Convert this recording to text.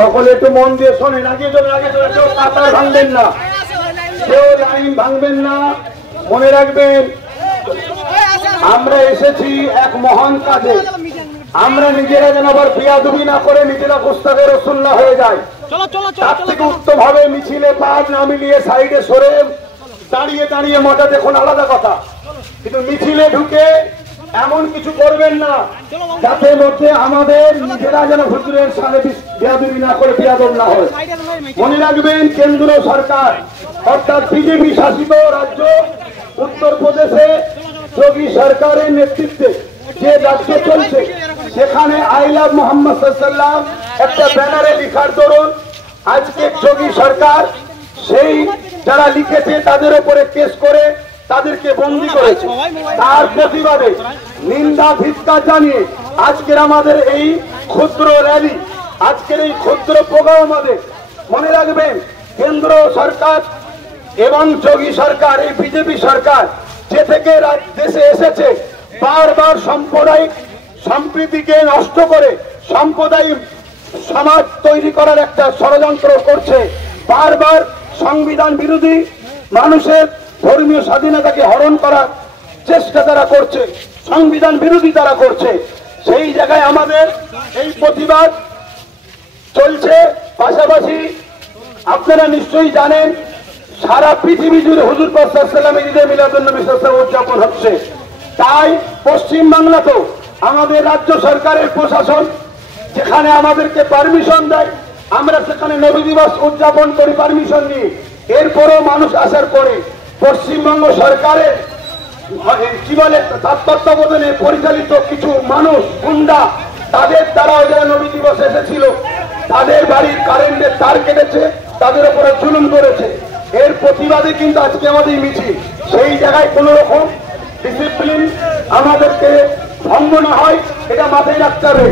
সকলে একটু মন দিয়ে শোনেন, আগে চলে কেউ কাতার ভাঙবেন না, কেউ লাইন ভাঙবেন না। মনে রাখবেন আমরা এসেছি এক মহান কাজে। আমরা নিজেরা যেন আবার বিয়াদবি না করে নিজেরা গুস্তাখে রাসূলুল্লাহ হয়ে যায়। তার থেকে উত্তম হবে মিছিলে পা না মিলিয়ে সাইডে সরে দাঁড়িয়ে দাঁড়িয়ে মজা দেখুন, আলাদা কথা, কিন্তু মিছিলে ঢুকে এমন কিছু করবেন না যাতে মধ্যে আমাদের নিজেরা যেন হুজুরের সামনে বিয়াদবি না করে বিয়াদব না হয়। মনে রাখবেন কেন্দ্র সরকার অর্থাৎ বিজেপি শাসিত রাজ্য উত্তরপ্রদেশে যোগী সরকারের নেতৃত্বে যে রাজ্য চলছে সেখানে আই লাভ মোহাম্মদ সাল্লাল্লাহু একটা ব্যানারে লিখার দরুন আজকে যোগী সরকার সেই যারা লিখেছে তাদের উপরে কেস করে তাদেরকে বন্দী করেছে। তার প্রতিবাদে নিন্দা ধিক্কার জানিয়ে আজকের আমাদের এই ক্ষুদ্র র্যালি, আজকের এই ক্ষুদ্র প্রোগ্রাম আমাদের। মনে রাখবেন কেন্দ্র সরকার এবং যোগী সরকার, এই বিজেপি সরকার যে থেকে দেশে এসেছে বারবার সাম্প্রদায়িক সম্প্রীতিকে নষ্ট করে সাম্প্রদায়িক সমাজ তৈরি করার একটা ষড়যন্ত্র করছে, বারবার সংবিধান বিরোধী মানুষের ধর্মীয় স্বাধীনতাকে হরণ করার চেষ্টা তারা করছে, সংবিধান বিরোধী তারা করছে। সেই জায়গায় আমাদের এই প্রতিবাদ চলছে। পাশাপাশি আপনারা নিশ্চয়ই জানেন সারা পৃথিবী জুড়ে হুজুর পাক সাল্লাল্লাহু আলাইহি ওয়াসাল্লামের ঈদে মিলাদুন নবী উদযাপন হচ্ছে। তাই পশ্চিমবাংলাতেও আমাদের রাজ্য সরকারের প্রশাসন যেখানে আমাদেরকে পারমিশন দেয় আমরা সেখানে নবী দিবস উদযাপন করি পারমিশন নিয়ে। এরপরেও মানুষ আসার পরে পশ্চিমবঙ্গ সরকারের কি বলে তত্ত্বাবধানে পরিচালিত কিছু মানুষ গুন্ডা, তাদের দ্বারাও যারা নবী দিবস এসেছিল তাদের বাড়ির কারেন্টের তার কেটেছে, তাদের উপরে জুলুম করেছে। এর প্রতিবাদে কিন্তু আজকে আমাদের মিছিল। সেই জায়গায় কোন রকম ডিসিপ্লিন আমাদেরকে ভঙ্গ না হয় এটা মাথায় রাখতে হবে।